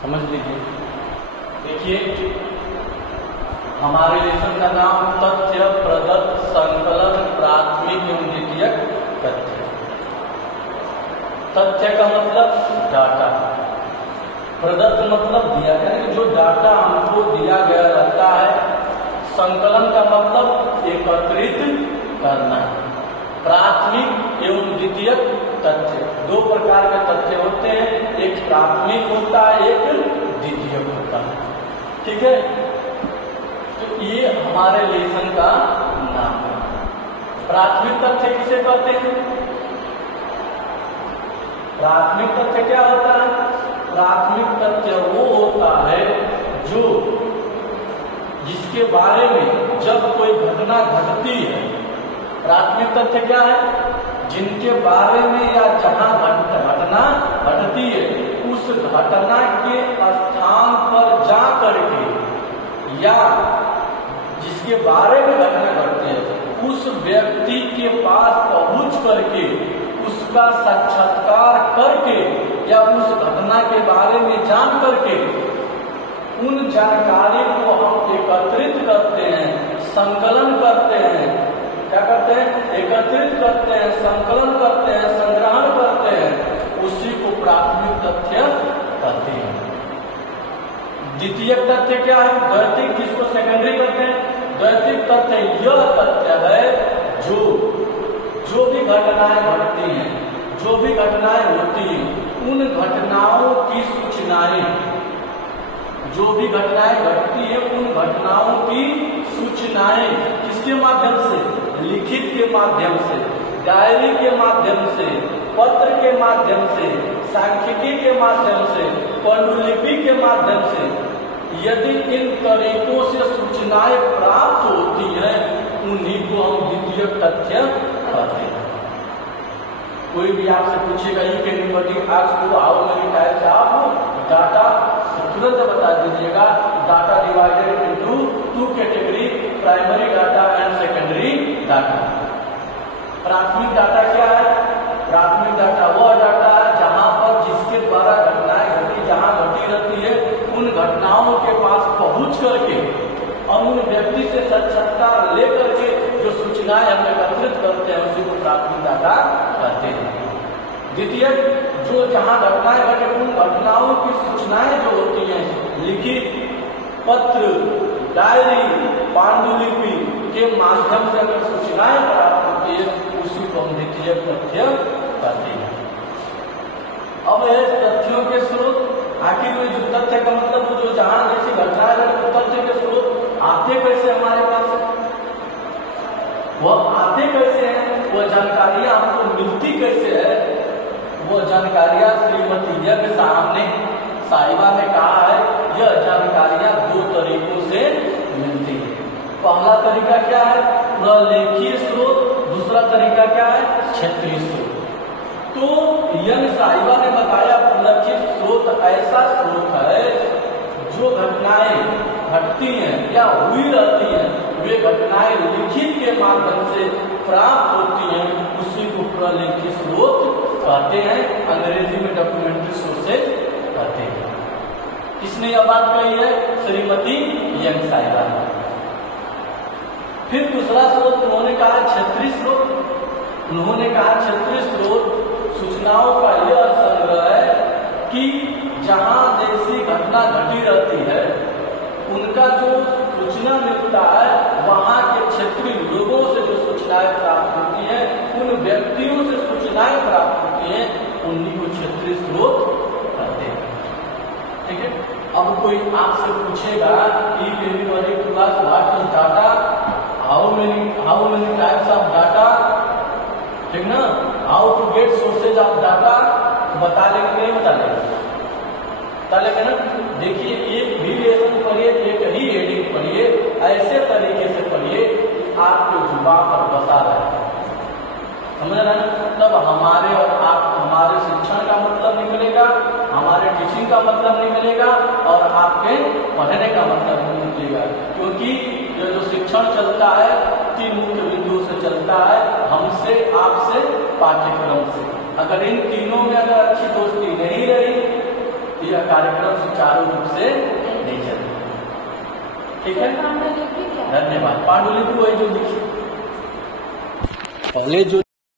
समझ लीजिए। देखिए हमारे लेसन का नाम तथ्य, प्रदत्त, संकलन, प्राथमिक एवं द्वितीयक तथ्य। तथ्य का मतलब डाटा, प्रदत्त मतलब दिया, यानी जो डाटा हमको दिया गया रहता है। संकलन का मतलब एकत्रित करना। प्राथमिक एवं द्वितीयक तथ्य, दो प्रकार के तथ्य होते हैं, एक प्राथमिक होता है, एक द्वितीयक होता है। ठीक है, तो ये हमारे लेसन का नाम है। प्राथमिक तथ्य किसे कहते हैं? प्राथमिक तथ्य क्या होता है? प्राथमिक तथ्य वो होता है जो जिसके बारे में जब कोई घटना घटती है। प्राथमिक तथ्य क्या है? जिनके बारे में या जहां घटना घटती है उस घटना के स्थान पर जा करके, या जिसके बारे में घटना घटती है उस व्यक्ति के पास पहुंच करके उसका साक्षात्कार करके या उस घटना के बारे में जान करके उन जानकारी को हम एकत्रित करते हैं, संकलन करते हैं। क्या करते हैं? एकत्रित करते हैं, संकलन करते हैं, संग्रहण करते हैं, उसी को प्राथमिक तथ्य कहते हैं। द्वितीयक तथ्य क्या है? द्वैतिक, जिसको सेकेंडरी कहते हैं। द्वैतिक तथ्य यह तथ्य है जो भी घटनाएं घटती हैं, जो भी घटनाएं होती हैं, उन घटनाओं की सूचनाएं, जो भी घटनाएं घटती है उन घटनाओं की सूचनाएं किसके माध्यम से? लिखित के माध्यम से, डायरी के माध्यम से, पत्र के माध्यम से, सांख्यिकी के माध्यम से, पांडुलिपि के माध्यम से, यदि इन तरीकों से सूचनाएं प्राप्त होती हैं उन्हीं को हम द्वितीयक तथ्य कहते हैं। कोई भी आपसे पूछेगा you can anybody ask you how many types of data, तो तुरंत बता दीजिएगा data divided into two category, primary data and secondary data. प्राथमिक डाटा क्या है? प्राथमिक डाटा वह डाटा है जहां पर जिसके द्वारा घटनाएं घटी, जहां घटी रहती है उन घटनाओं के पास पहुंच करके और उन व्यक्ति से साक्षात्कार लेकर के जो सूचनाएं हम एकत्रित करते हैं उसी को प्राथमिक डाटा कहते हैं। द्वितीय, जो जहां घटनाएं घटे उन घटनाओं की सूचनाएं जो होती हैं, लिखित, पत्र, डायरी, पांडुलिपि के माध्यम से अगर सूचनाएं प्राप्त होती है उसी को हम द्वितीय तथ्य कहते हैं। अब है तथ्यों के स्रोत। आखिर में जो तथ्य का मतलब जो जहां जैसी घटनाएं घटे तथ्य के स्रोत आते कैसे हमारे पास, वह आते कैसे हैं, वह जानकारियां हमको मिलती कैसे है, वो जानकारियां श्रीमती यज्ञ साहब ने साहिबा ने कहा है यह जानकारियां दो तरीकों से मिलती है। पहला तरीका क्या है? प्रलेखीय स्रोत। दूसरा तरीका क्या है? क्षेत्रीय स्रोत। तो यज्ञ साहिबा ने बताया प्रलेखीय स्रोत ऐसा स्रोत है जो घटनाएं घटती हैं या हुई रहती हैं, वे घटनाएं लिखित के माध्यम से प्राप्त होती हैं, उसी को प्रलेखीय स्रोत कहते हैं। अंग्रेजी में डॉक्यूमेंट्री सोर्सेज कहते हैं। किसने यह बात कही है? श्रीमती यज्ञ साहिबा ने। फिर दूसरा स्रोत उन्होंने कहा क्षेत्रीय स्रोत। उन्होंने कहा क्षेत्रीय स्रोत सूचनाओं का यह संग्रह है कि जहां जैसी घटना घटी रहती है उनका जो सूचना मिलता है वहां के क्षेत्रीय लोगों से जो सूचनाएं प्राप्त होती हैं, उन व्यक्तियों से सूचनाएं प्राप्त होती हैं, उन्हीं को क्षेत्रीय स्रोत कहते हैं। ठीक है। अब कोई आपसे पूछेगा कि data, how many types of data, ठीक ना, how to get sources of data, बता लेंगे नहीं बता लेंगे? बता लेंगे ना। देखिए एक भी लेसन पढ़िए, एक ही हेडिंग पढ़िए, ऐसे तरीके से पढ़िए आपके जुबान पर बसा रहे, समझ रहे हैं? तब हमारे और आप हमारे शिक्षण का मतलब निकलेगा, हमारे टीचिंग का मतलब निकलेगा और आपके पढ़ने का मतलब नहीं निकलेगा। क्योंकि जो शिक्षण चलता है तीन मुख्य बिंदुओं से चलता है, हमसे, आपसे, पाठ्यक्रम से। अगर इन तीनों में अगर अच्छी दोस्ती नहीं रही यह कार्यक्रम सुचारू रूप से नहीं चलेगा। ठीक है, धन्यवाद। पांडुलिपि वही जो लिखी पहले जो